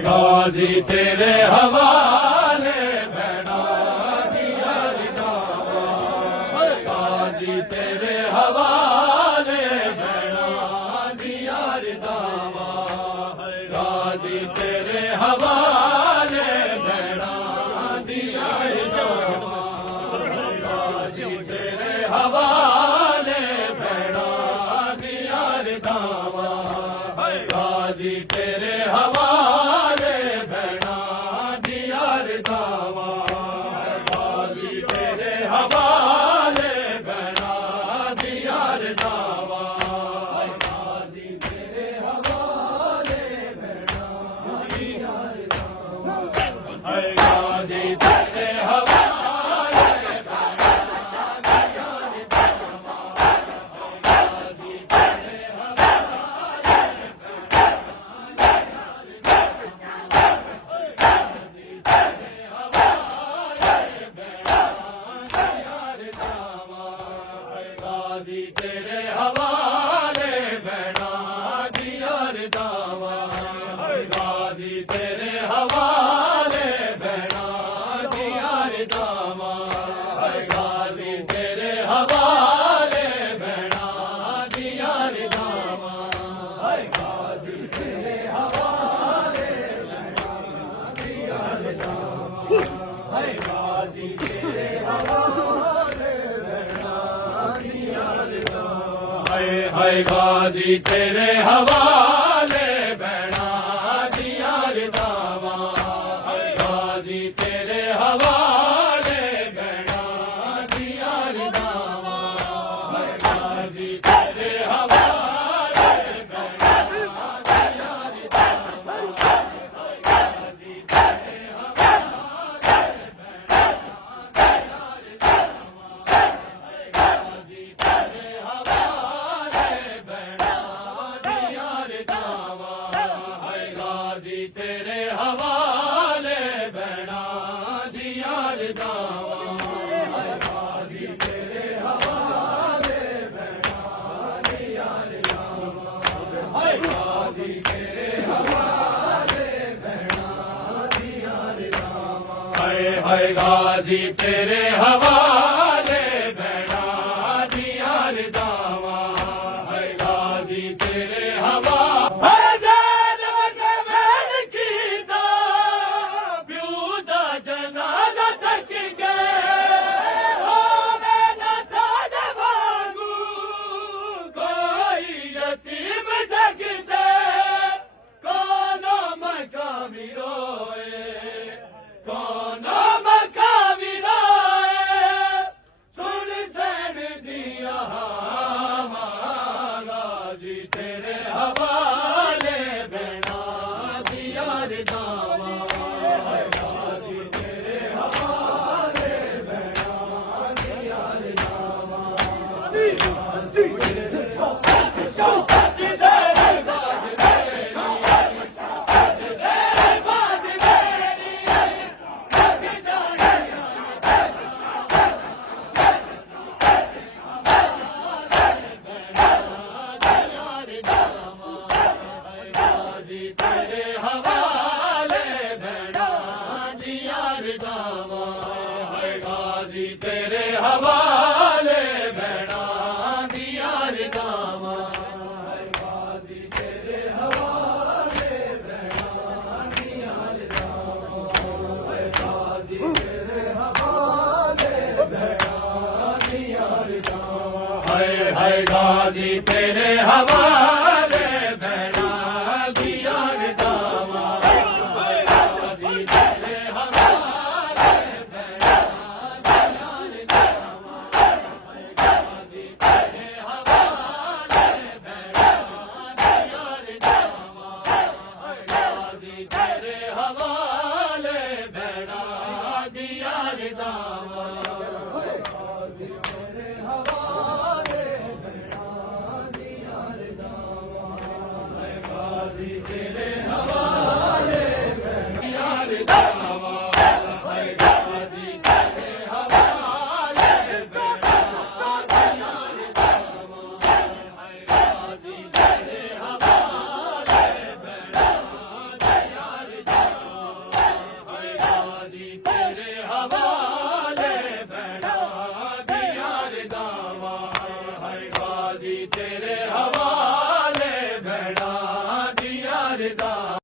गाजी तेरे हवाले भैना दिया रिदावा, गाजी तेरे हवाले भैना दिया रिदावा, गाजी तेरे हवाले भैना दिया रिदावा, गाजी तेरे हवाले भैना दिया रिदावा, गाजी तेरे हवाले भैना दिया रिदावा, गाजी तेरे हवाले भैना दिया रिदावा, गाजी तेरे हवाले भैना दिया रिदावा, गाजी तेरे हवाले गाजी तेरे हवाले भैना दिया रिदावा, गाजी तेरे हवाले भैना दिया रिदावा, गाजी तेरे हवाले भैना दिया रिदावा, गाजी तेरे हवाले भैना दिया रिदावा, गाजी तेरे हवाले भैना दिया रिदावा, हाय गाजी तेरे हवाले भैना दिया रिदावा, गाजी तेरे हवाले भैना दिया रिदावा, गाजी तेरे हवाले भैना दिया रिदावा, गाजी तेरे हवाले भैना दिया रिदावा, गाजी तेरे हवाले भैना दिया रिदावा, गाजी तेरे हवाले भैना दिया रिदावा, गाजी तेरे हवाले भैना दिया रिदावा, गाजी तेरे हवाले भैना दिया रिदावा, गाजी तेरे हवाले भैना दिया रिदावा, गाजी तेरे हवाले जनाजा तक गए हो मैंने साढ़े वांगू कोई यतीम जगते कोनो मकामी रोए, कोनो मकामी रोए, सुन सैन दिया गाजी तेरे हवाले भैना दिया रिदावा, गाजी तेरे हवाले भैना दिया रिदावा, गाजी तेरे गाजी तेरे हवाले भैना दिया रिदावा, गाजी तेरे हवाले भैना दिया रिदावा, गाजी तेरे हवाले भैना दिया रिदावा, गाजी तेरे हवाले भैना दिया रिदावा, गाजी तेरे हवाले भैना दिया रिदावा, गाजी तेरे हवाले भैना दिया रिदावा, गाजी तेरे हवाले भैना दिया रिदावा, गाजी तेरे हवाले भैना दिया रिदावा, गाजी तेरे हवाले भैना दिया रिदावा। ਹਵਾਲੇ ਭੈਣਾਂ ਦੀਆਂ ਰਦਾ